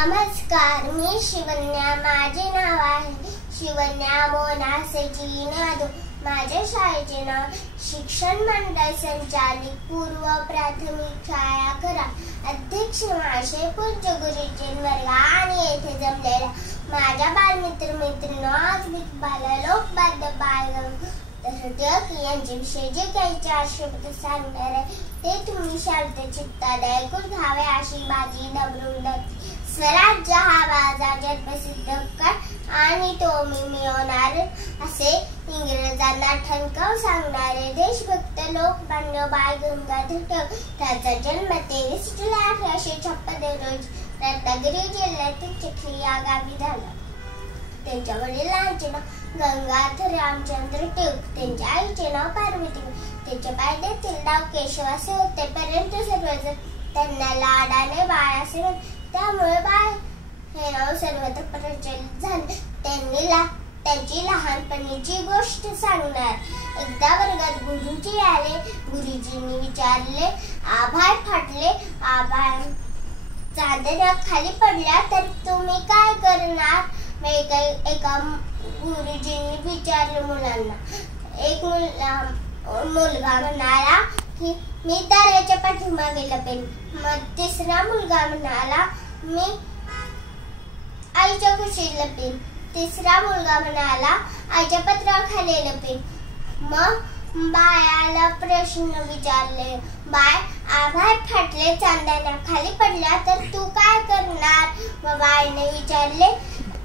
नमस्कार, मी शिवन्या. माझे नाव आहे शिवन्या मोनासजी नादू. माझ्या शाळेचे नाव शिक्षण मंडळ संचालित पूर्व प्राथमिक शाळा करा. अध्यक्ष महाशय, पूज्य गुरुजन वर्ग आणि येथे जमलेल्या माझ्या बालमित्र मैत्रिणींनो, आज मी तुम्हाला लोकवाद्य बालगंधर्व यांच्याविषयी जे काही 4 शब्द सांगणार आहे ते तुम्ही शांत चित्ताने ऐकून घ्यावे अशी माझी नम्र विनंती. स्वराज्य हा माझा जन्मसिद्ध हक्क आणि तो मी मिळवणार असे इंग्रजांना ठणकाव सांगणारे देशभक्त लोकमान्य बाळ गंगाधर टिळक. त्याचा जन्म 23 जुलै 1856 रोजी रत्नागिरी जिल्ह्यातील चिखली या गावी झाला. त्यांच्या वडिलांचे नाव गंगाधर रामचंद्र टिळक, त्यांच्या आईचे नाव पार्वती, त्यांच्या पायद्यातील नाव केशव असे होते. परंतु सर्वजण त्यांना लाडाने बाळ असे म्हणत, त्यामुळे बाळ हे नाव सर्वत्र प्रचलित झाले. त्यांची लहानपणीची गोष्ट सांगणार. एकदा वर्गात गुरुजी आले. गुरुजींनी विचारले, आभाळ फाटले, आभाळ चांदण्या खाली पडल्या तर तुम्ही काय करणार? एका गुरुजींनी विचारले मुलांना. एक मुलगा म्हणाला की मी दाराच्या पाठीमागे लपेन. मग तिसरा मुलगा म्हणाला मी आईच्या कुशीत लपेन. तिसरा मुलगा म्हणाला आईच्या पत्राखाली लपेन. मग बाळाला प्रश्न विचारले, बाळ, आभाळ फाटले, चांदण्या खाली पडल्या तर तू काय करणार? मग बाळाने विचारले,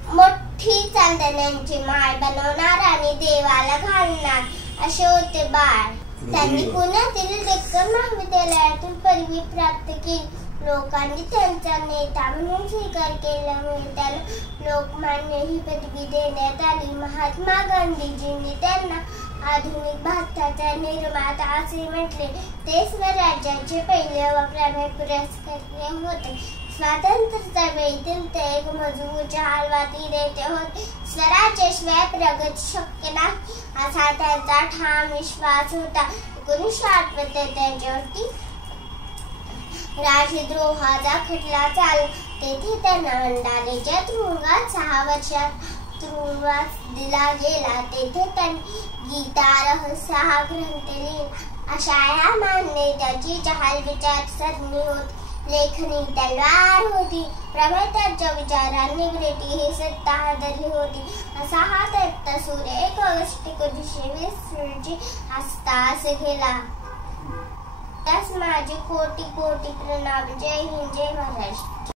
मोठी चांदण्यांची माळ बनवणार आणि देवाला घालणार असे होते बाळ. त्यांनी पुण्यातील डेक्कन महाविद्यालयातून पदवी प्राप्त केली. लोकांनी त्यांचा नेता म्हणून स्वीकार केल्यामुळे त्याला लोकमान्य ही पदवी देण्यात आली. महात्मा गांधीजींनी त्यांना आधुनिक भारताचा निर्माता असे म्हटले. ते स्वराज्याचे पहिले व प्रमुख पुरस्कर्ते होते. स्वातंत्र्य चळवळीतील ते एक मजबूत जहालवादी नेते होते. स्वराज्याशिवाय प्रगती शक्य नाही असा त्यांचा ठाम विश्वास होता. 1908 मध्ये त्यांच्यावरती राजद्रोहाचा खटला चालला. तेथे त्यांना अंडालेच्या तुरुंगात 6 वर्षात तुरुंगवास दिला गेला. तेथे त्यांनी गीता, रहस्य हा ग्रंथ लिहिला. अशा या मान्यतेची जहाल विचारसरणी होती. लेखनी तलवार होती. प्रमुख त्यांच्या विचारांनी ब्रिटिश ही सत्ता हादरली होती. असा हा त्यांचा सूर 1 ऑगस्ट 1920 रोजी हस्तास गेला. त्यास माझे कोटी कोटी प्रणाम. जय हिंद, जय महाराष्ट्र.